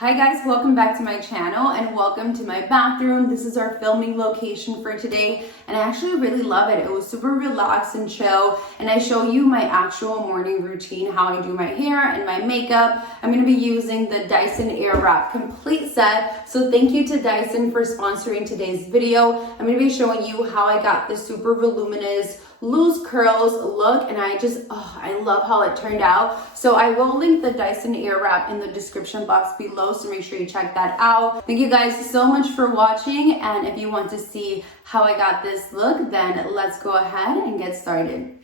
Hi guys, welcome back to my channel and welcome to my bathroom. This is our filming location for today and I actually really love it. It was super relaxed and chill and I show you my actual morning routine, how I do my hair and my makeup. I'm going to be using the Dyson Airwrap complete set. So thank you to Dyson for sponsoring today's video. I'm going to be showing you how I got this super voluminous loose curls look and I love how it turned out. So I will link the Dyson Airwrap in the description box below, so make sure you check that out. Thank you guys so much for watching, and if you want to see how I got this look, then let's go ahead and get started.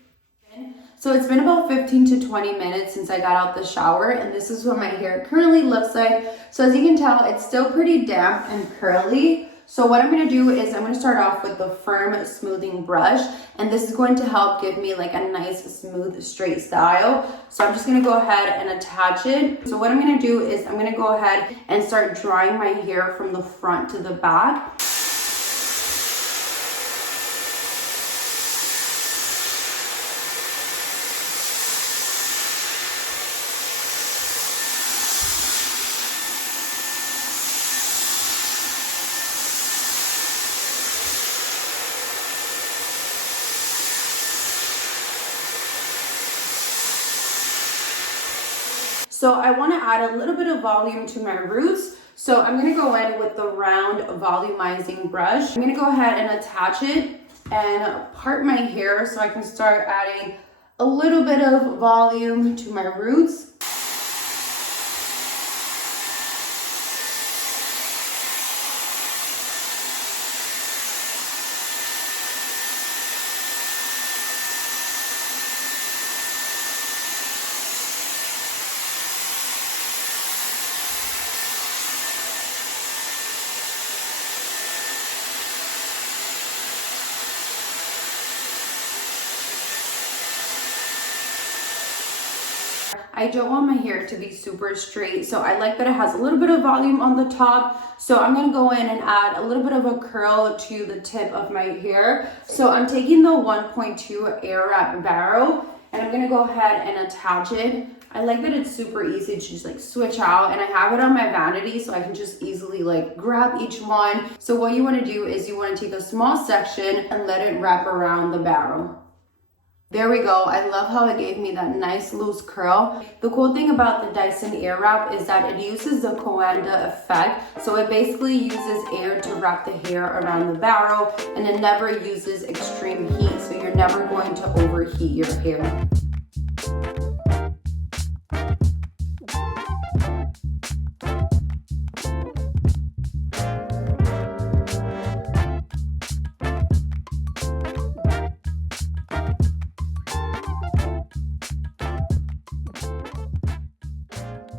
So it's been about 15 to 20 minutes since I got out the shower, and this is what my hair currently looks like. So as you can tell, it's still pretty damp and curly. So what I'm going to do is I'm going to start off with the firm smoothing brush, and this is going to help give me like a nice smooth straight style. So I'm just going to go ahead and attach it. So what I'm going to do is I'm going to go ahead and start drying my hair from the front to the back. So I want to add a little bit of volume to my roots. So I'm going to go in with the round volumizing brush. I'm going to go ahead and attach it and part my hair so I can start adding a little bit of volume to my roots. I don't want my hair to be super straight, so I like that it has a little bit of volume on the top. So I'm going to go in and add a little bit of a curl to the tip of my hair. So I'm taking the 1.2 Airwrap barrel and I'm going to go ahead and attach it. I like that it's super easy to just like switch out, and I have it on my vanity so I can just easily like grab each one. So what you want to do is you want to take a small section and let it wrap around the barrel. There we go. I love how it gave me that nice loose curl. The cool thing about the Dyson Airwrap is that it uses the Coanda effect. So it basically uses air to wrap the hair around the barrel, and it never uses extreme heat. So you're never going to overheat your hair.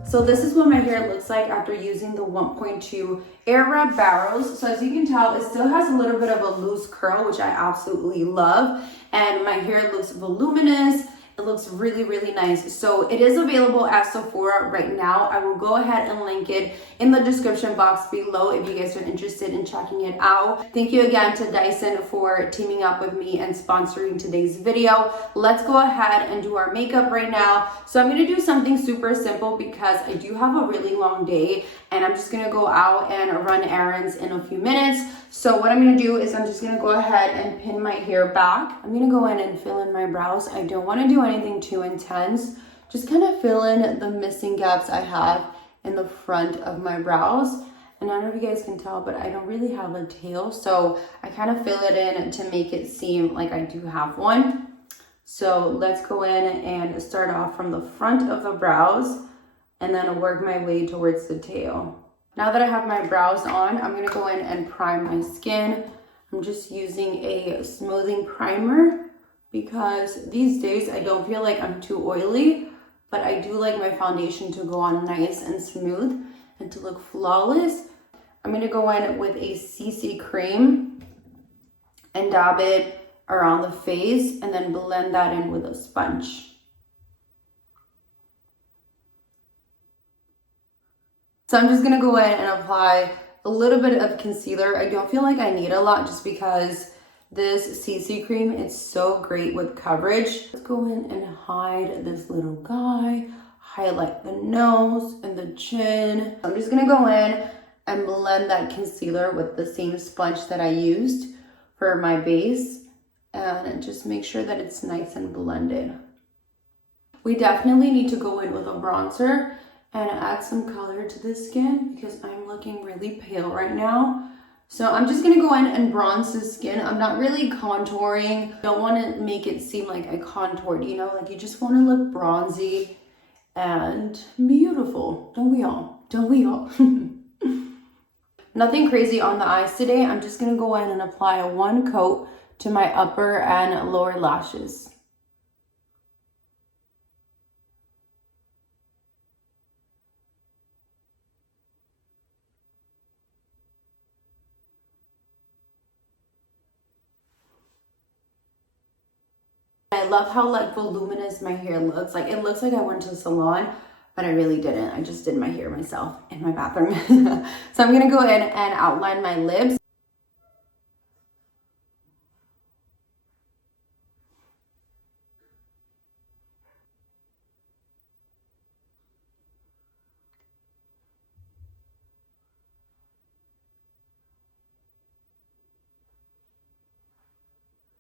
So this is what my hair looks like after using the 1.2 Airwrap barrels. So as you can tell, it still has a little bit of a loose curl, which I absolutely love. And my hair looks voluminous. It looks really, really nice. So it is available at Sephora right now. I will go ahead and link it in the description box below if you guys are interested in checking it out. Thank you again to Dyson for teaming up with me and sponsoring today's video. Let's go ahead and do our makeup right now. So I'm going to do something super simple because I do have a really long day and I'm just going to go out and run errands in a few minutes. So what I'm going to do is I'm just going to go ahead and pin my hair back. I'm going to go in and fill in my brows. I don't want to do anything too intense. Just kind of fill in the missing gaps I have in the front of my brows. And I don't know if you guys can tell, but I don't really have a tail. So I kind of fill it in to make it seem like I do have one. So let's go in and start off from the front of the brows and then work my way towards the tail. Now that I have my brows on, I'm going to go in and prime my skin. I'm just using a smoothing primer because these days I don't feel like I'm too oily, but I do like my foundation to go on nice and smooth and to look flawless. I'm going to go in with a CC cream and dab it around the face and then blend that in with a sponge. So I'm just going to go in and apply a little bit of concealer. I don't feel like I need a lot just because this CC cream is so great with coverage. Let's go in and hide this little guy, highlight the nose and the chin. I'm just gonna go in and blend that concealer with the same sponge that I used for my base and just make sure that it's nice and blended. We definitely need to go in with a bronzer and add some color to the skin because I'm looking really pale right now. So I'm just gonna go in and bronze the skin. I'm not really contouring. Don't wanna make it seem like I contoured, you know, like you just wanna look bronzy and beautiful. Don't we all? Don't we all? Nothing crazy on the eyes today. I'm just gonna go in and apply a one coat to my upper and lower lashes. I love how like voluminous my hair looks. Like it looks like I went to the salon, but I really didn't. I just did my hair myself in my bathroom. So I'm gonna go in and outline my lips.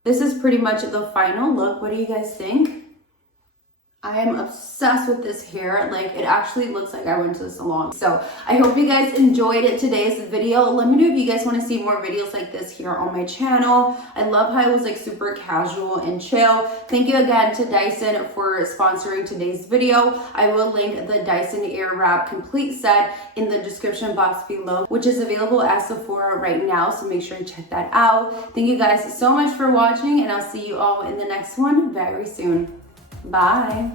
This is pretty much the final look. What do you guys think? I am obsessed with this hair. Like it actually looks like I went to the salon. So I hope you guys enjoyed today's video. Let me know if you guys want to see more videos like this here on my channel. I love how it was like super casual and chill. Thank you again to Dyson for sponsoring today's video. I will link the Dyson Airwrap complete set in the description box below, which is available at Sephora right now. So make sure you check that out. Thank you guys so much for watching and I'll see you all in the next one very soon. Bye.